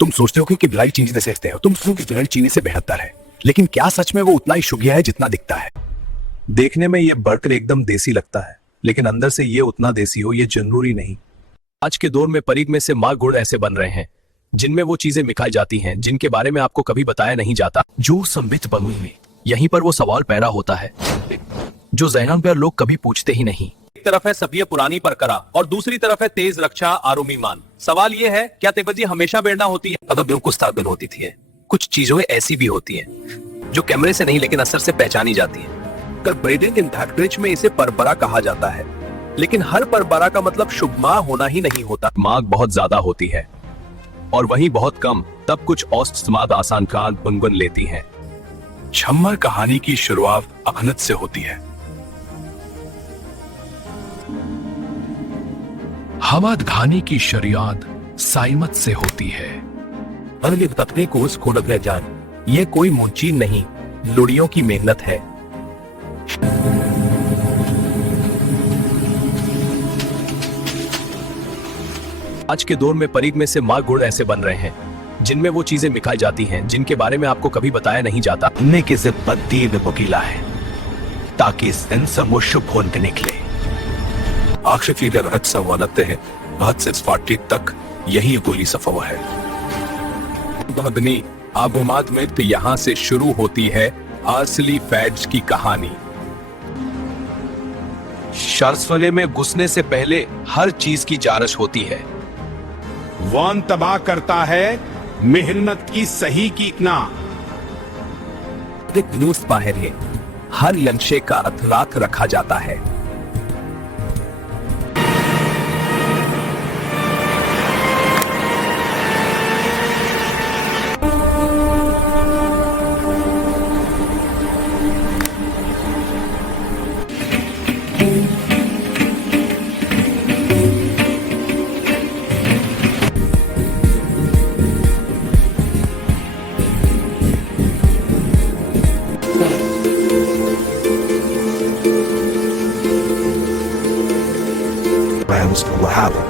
तुम सोचते हो कि बिलाड़ी चीनी से हो, तुम सोचते हो कि बिलाड़ी चीनी से बेहतर है, लेकिन क्या सच में वो उतना ही शुगिया है जितना दिखता है? देखने में ये बर्गर एकदम देसी लगता है, लेकिन अंदर से ये उतना देसी हो ये जरूरी नहीं। आज के दौर में परीग में से माँ गुड़ ऐसे बन रहे हैं जिनमें वो चीजें मिखाई जाती हैं जिनके बारे में आपको कभी बताया नहीं जाता। जो संबित बनूं में यहीं पर वो सवाल पैदा होता है जो जहन पर लोग कभी पूछते ही नहीं। एक तरफ है सभ्य पुरानी परकरा और दूसरी तरफ है तेज रक्षा आरुमीमान। सवाल ये है, क्या तेवजी हमेशा बेड़ना होती है? अगर बिल्कुल स्थापित होती थी। कुछ चीजें ऐसी भी होती हैं जो कैमरे से नहीं लेकिन असर से पहचानी जाती हैं। ब्रेडिंग इन धैटरिच में इसे परबरा कहा जाता है, लेकिन हर परबरा का मतलब शुभ माह होना ही नहीं होता। मांग बहुत ज्यादा होती है और वहीं बहुत कम, तब कुछ औसत समाद आसान काल गुनगुन लेती हैं। छम्मर कहानी की शुरुआत अखनत से होती है। हवाद घानी की शरियात साइमत से होती है। अगले तकने को उसको लग जान, ये कोई मुंची नहीं, लुड़ियों की मेहनत है। आज के दौर में परीग में से माँ गुड़ ऐसे बन रहे हैं जिनमें वो चीजें मिखाई जाती हैं जिनके बारे में आपको कभी बताया नहीं जाता। ने की जिद्दत दीन मुकीला है ताकि इस दिन सब वो शुभ होने निकले। आखिर फीदर हद सवालते हैं, हद से स्पार्टी तक यही गोली सफवा है। बदनी आबुमाद में तो यहाँ से शुरू होती है असली फैड्स की कहानी। शार्सफले में घुसने से पहले हर चीज की जारश होती है। वन तबाह करता है मेहनत की सही कीकना। न्यूज बाहर है, हर लंशे का अथराथ रखा जाता है। What happened?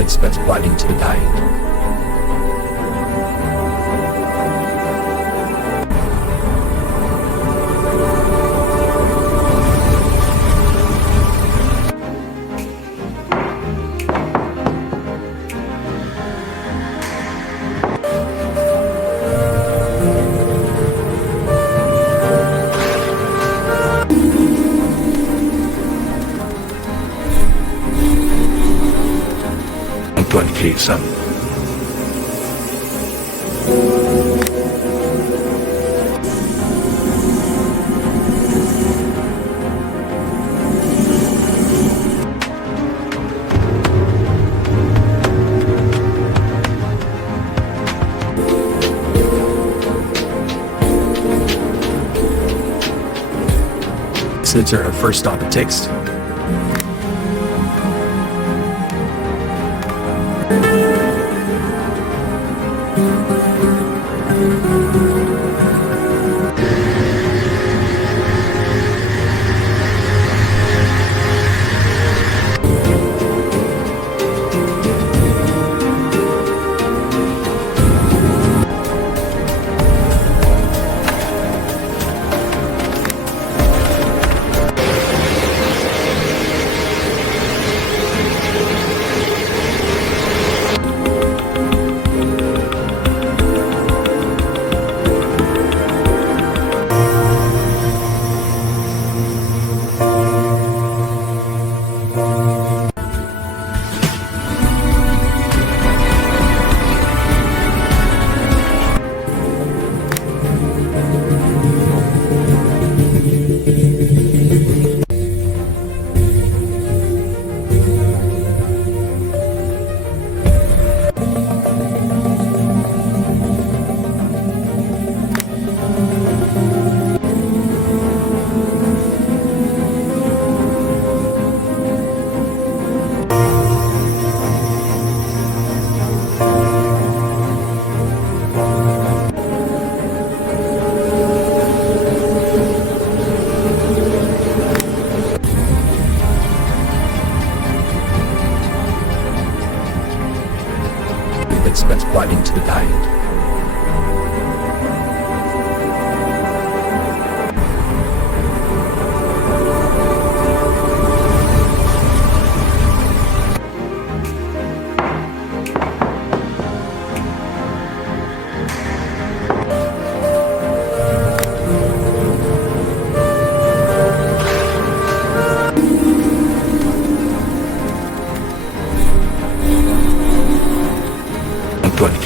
Expect riding to die. Son. Since our first stop at text.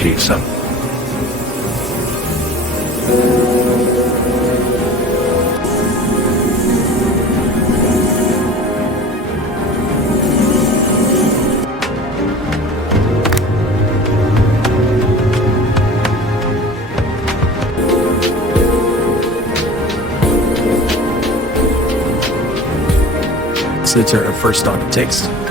ठीक सब It's our first on text.